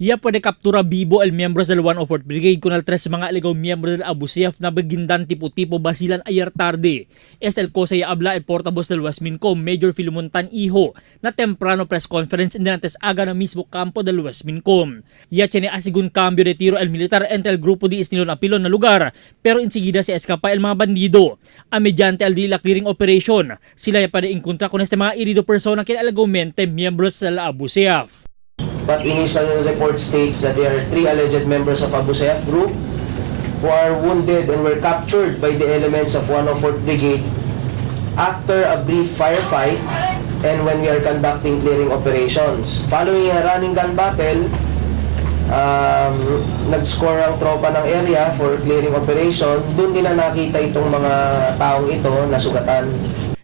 Ya puede captura vivo el miembros del 104th Brigade con el 3 mga alegaw miembros del Abu Sayyaf na begindan tipo-tipo basilan ayer tarde. Es el cosa ya habla el portavoz del West Mincom, Major Filemon Tan-Iho, na temprano press conference en antes aga na mismo campo del West Mincom. Ya tiene asigun cambio de tiro el militar entre el grupo de Isnilon Apilon na lugar, pero enseguida se escapa el mga bandido. A mediante el dila clearing operation, sila ya pwede inkontra con este mga irido persona kinalagawmente miembros del Abu Sayyaf. But initial report states that there are 3 alleged members of Abu Sayyaf group who are wounded and were captured by the elements of 104th Brigade after a brief firefight and when we are conducting clearing operations. Following a running gun battle, nag-score ang tropa ng area for clearing operation. Doon nila nakita itong mga taong ito na sugatan.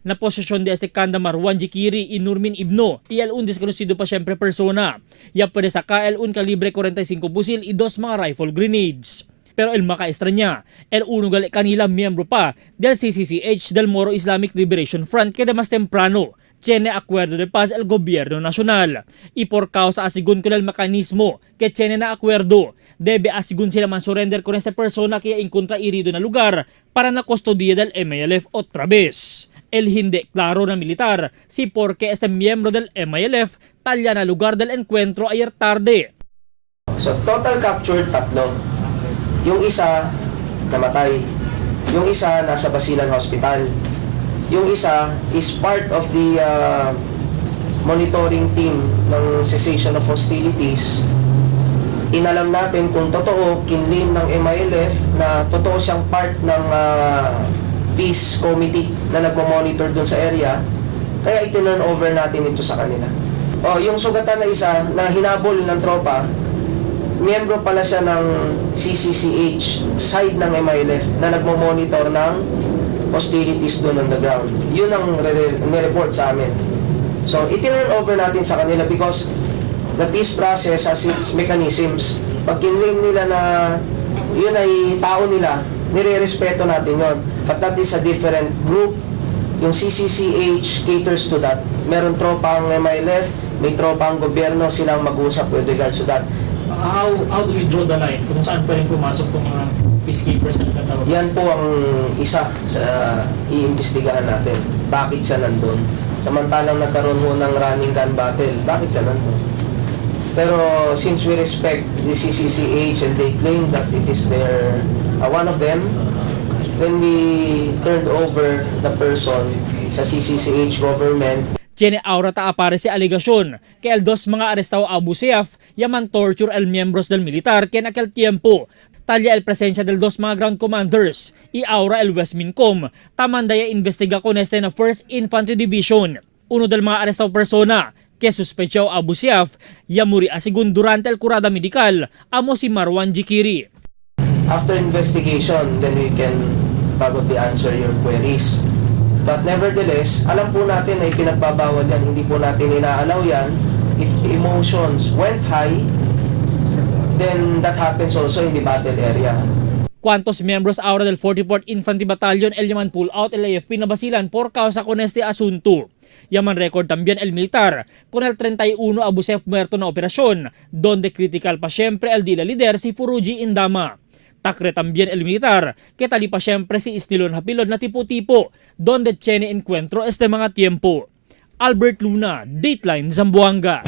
Na posisyon de este kanda Marwan Jikiri y Nurmin Ibno y el un desconocido pa siyempre persona. Ya puede sacar el un calibre 45 busil y 2 mga rifle grenades. Pero el makaestra niya, el uno gali kanila miyembro pa del CCCH del Moro Islamic Liberation Front que de mas temprano tiene acuerdo de paz el gobierno nacional. Y por causa asigun con el mecanismo que tiene na acuerdo, debe asigun sila man surrender con esta persona que encontra irido na lugar para na kustodiya del MILF otra vez. El hindi klaro na militar si porque este miembro del MILF talya na lugar del encuentro ayer tarde. So total captured 3. Yung isa namatay. Yung isa nasa Basilan Hospital. Yung isa is part of the monitoring team ng cessation of hostilities. Inalam natin kung totoo kinlin ng MILF na totoo siyang part ng peace committee na nagmo-monitor doon sa area, kaya itinurn over natin ito sa kanila. Yung sugatan na isa na hinabol ng tropa, miyembro pala siya ng CCCH, side ng MILF, na nagmo-monitor ng hostilities doon on the ground. Yun ang nireport sa amin. So, itinurn over natin sa kanila because the peace process has its mechanisms. Pag kinlin nila na yun ay tao nila, nire-respeto natin yon. But that is a different group. Yung CCCH caters to that. Meron tropang MILF, may tropang gobyerno, silang mag-usap with regards to that. How do we draw the line? Kung saan pwedeng pumasok itong mga peacekeepers na nagtatawag? Yan po ang isa sa iimbestigahan natin. Bakit siya nandun? Samantalang nagkaroon ho ng running gun battle, bakit siya nandun? Pero since we respect the CCCH and they claim that it is their one of them, then we turned over the person sa CCCH government. Tiene ahora ta aparece alegasyon que el 2 mga arestado Abu Sayyaf yaman torture el miembros del militar que en aquel tiempo talya el presencia del 2 mga ground commanders y ahora el West Mincom tamandaya investiga con este na 1st Infantry Division. Uno del mga arestado persona que sospechado Abu Sayyaf ya muri asigun durante el kurada medical amo si Marwan Jikiri. After investigation, then we can probably answer your queries. But nevertheless, alam po natin na ipinagbabawal yan. Hindi po natin inaalaw yan. If emotions went high, then that happens also in the battle area. ¿Cuántos miembros ahora del 44th Infantry Battalion el llaman pull out el AFP na basilan por causa con este asunto? Yaman record también el militar con el 31 Abu Sayyaf muerto na operasyon, donde critical pa siempre el dila líder si Furuji Indama. Takre también el militar, que tali pa siyempre si Isnilon Hapilon na tipo-tipo, donde tiene encuentro este mga tiempo. Albert Luna, Dateline Zamboanga.